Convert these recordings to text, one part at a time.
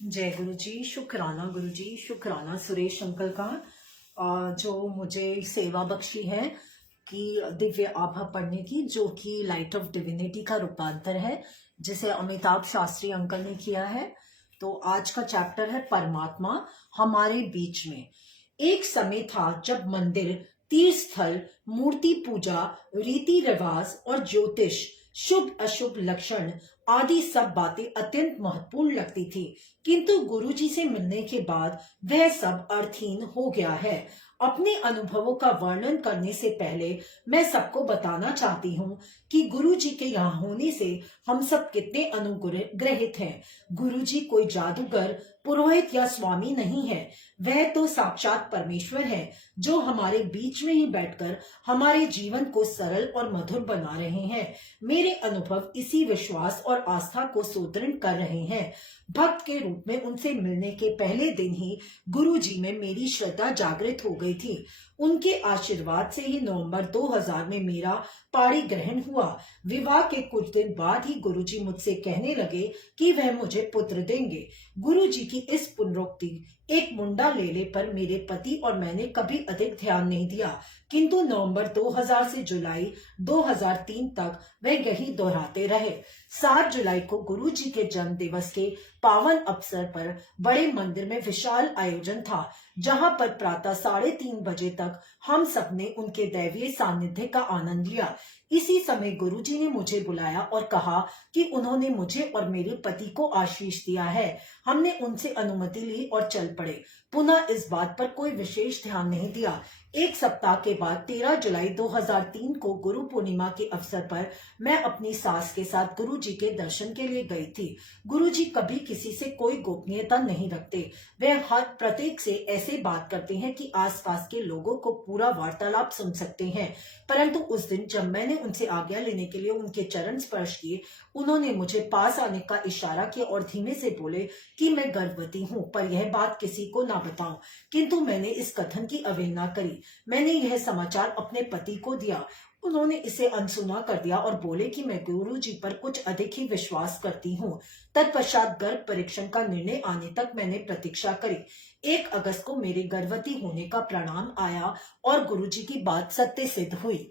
जय गुरु जी, शुक्राना गुरु जी, शुक्राना सुरेश अंकल का जो मुझे सेवा बख्शी है कि दिव्य आभा पढ़ने की, जो कि लाइट ऑफ डिविनिटी का रूपांतर है, जिसे अमिताभ शास्त्री अंकल ने किया है। तो आज का चैप्टर है परमात्मा हमारे बीच में। एक समय था जब मंदिर, तीर्थ स्थल, मूर्ति पूजा, रीति रिवाज और ज्योतिष, शुभ अशुभ लक्षण आदि सब बातें अत्यंत महत्वपूर्ण लगती थी, किंतु गुरुजी से मिलने के बाद वह सब अर्थहीन हो गया है। अपने अनुभवों का वर्णन करने से पहले मैं सबको बताना चाहती हूँ कि गुरुजी के यहाँ होने से हम सब कितने अनुग्रहित हैं। गुरुजी कोई जादूगर, पुरोहित या स्वामी नहीं है, वह तो साक्षात परमेश्वर है, जो हमारे बीच में ही बैठकर हमारे जीवन को सरल और मधुर बना रहे हैं। मेरे अनुभव इसी विश्वास और आस्था को सुदृढ़ कर रहे हैं। भक्त के रूप में उनसे मिलने के पहले दिन ही गुरु जी में मेरी श्रद्धा जागृत हो गई थी। उनके आशीर्वाद से ही नवंबर 2000 में मेरा पाणी ग्रहण हुआ। विवाह के कुछ दिन बाद ही गुरुजी मुझसे कहने लगे कि वह मुझे पुत्र देंगे। गुरुजी की इस पुनरोक्ति एक मुंडा लेले पर मेरे पति और मैंने कभी अधिक ध्यान नहीं दिया, किंतु नवंबर 2000 से जुलाई 2003 तक वे यही दोहराते रहे। 7 जुलाई को गुरुजी के जन्म दिवस के पावन अवसर पर बड़े मंदिर में विशाल आयोजन था, जहां पर प्रातः 3:30 बजे तक हम सब ने उनके दैवीय सानिध्य का आनंद लिया। इसी समय गुरुजी ने मुझे बुलाया और कहा कि उन्होंने मुझे और मेरे पति को आशीष दिया है। हमने उनसे अनुमति ली और चल पड़े। पुनः इस बात पर कोई विशेष ध्यान नहीं दिया। एक सप्ताह के बाद 13 जुलाई 2003 को गुरु पूर्णिमा के अवसर पर मैं अपनी सास के साथ गुरुजी के दर्शन के लिए गई थी। गुरुजी कभी किसी से कोई गोपनीयता नहीं रखते। वह हर प्रत्येक से ऐसे बात करते हैं कि आसपास के लोगों को पूरा वार्तालाप सुन सकते हैं। परंतु उस दिन जब मैंने उनसे आज्ञा लेने के लिए उनके चरण स्पर्श किए, उन्होंने मुझे पास आने का इशारा किया और धीमे से बोले कि मैं गर्भवती हूँ, पर यह बात किसी को ना बताऊं। किंतु मैंने इस कथन की अवहेलना करी। मैंने यह समाचार अपने पति को दिया। उन्होंने इसे अनसुना कर दिया और बोले कि मैं गुरु जी पर कुछ अधिक ही विश्वास करती हूँ। तत्पश्चात गर्भ परीक्षण का निर्णय आने तक मैंने प्रतीक्षा करी। 1 अगस्त को मेरे गर्भवती होने का परिणाम आया और गुरु जी की बात सत्य सिद्ध हुई।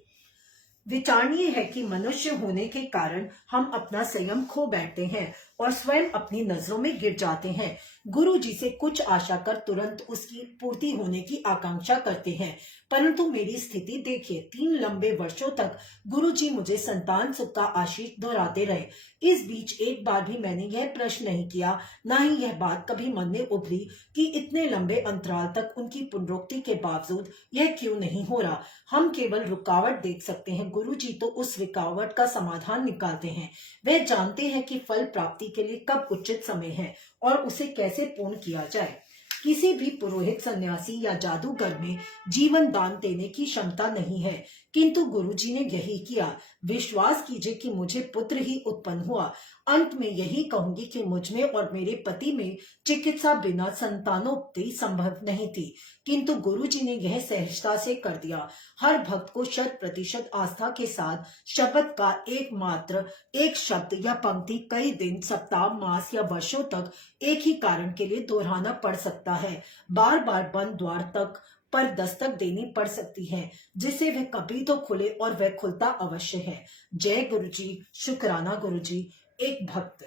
विचारणीय है कि मनुष्य होने के कारण हम अपना संयम खो बैठते हैं और स्वयं अपनी नजरों में गिर जाते हैं। गुरु जी से कुछ आशा कर तुरंत उसकी पूर्ति होने की आकांक्षा करते हैं, परंतु मेरी स्थिति देखिए। 3 लंबे वर्षों तक गुरु जी मुझे संतान सुख का आशीष दोहराते रहे। इस बीच एक बार भी मैंने यह प्रश्न नहीं किया, ना ही यह बात कभी मन में उभरी कि इतने लंबे अंतराल तक उनकी पुनरोक्ति के बावजूद यह क्यों नहीं हो रहा। हम केवल रुकावट देख सकते हैं, गुरु जी तो उस रुकावट का समाधान निकालते हैं। वे जानते हैं कि फल प्राप्ति के लिए कब उचित समय है और उसे कैसे पूर्ण किया जाए। किसी भी पुरोहित, सन्यासी या जादूगर में जीवन दान देने की क्षमता नहीं है, किंतु गुरुजी ने यही किया। विश्वास कीजिए कि मुझे पुत्र ही उत्पन्न हुआ। अंत में यही कहूंगी कि मुझ में और मेरे पति में चिकित्सा बिना संतानोत्पत्ति संभव नहीं थी, किंतु गुरुजी ने यह सहजता से कर दिया। हर भक्त को 100% आस्था के साथ शब्द का एक शब्द या पंक्ति कई दिन, सप्ताह, मास या वर्षों तक एक ही कारण के लिए दोहराना पड़ सकता है। बार बार बंद द्वार तक पर दस्तक देनी पड़ सकती है, जिससे वह कभी तो खुले, और वह खुलता अवश्य है। जय गुरु जी, शुक्राना गुरु जी। एक भक्त।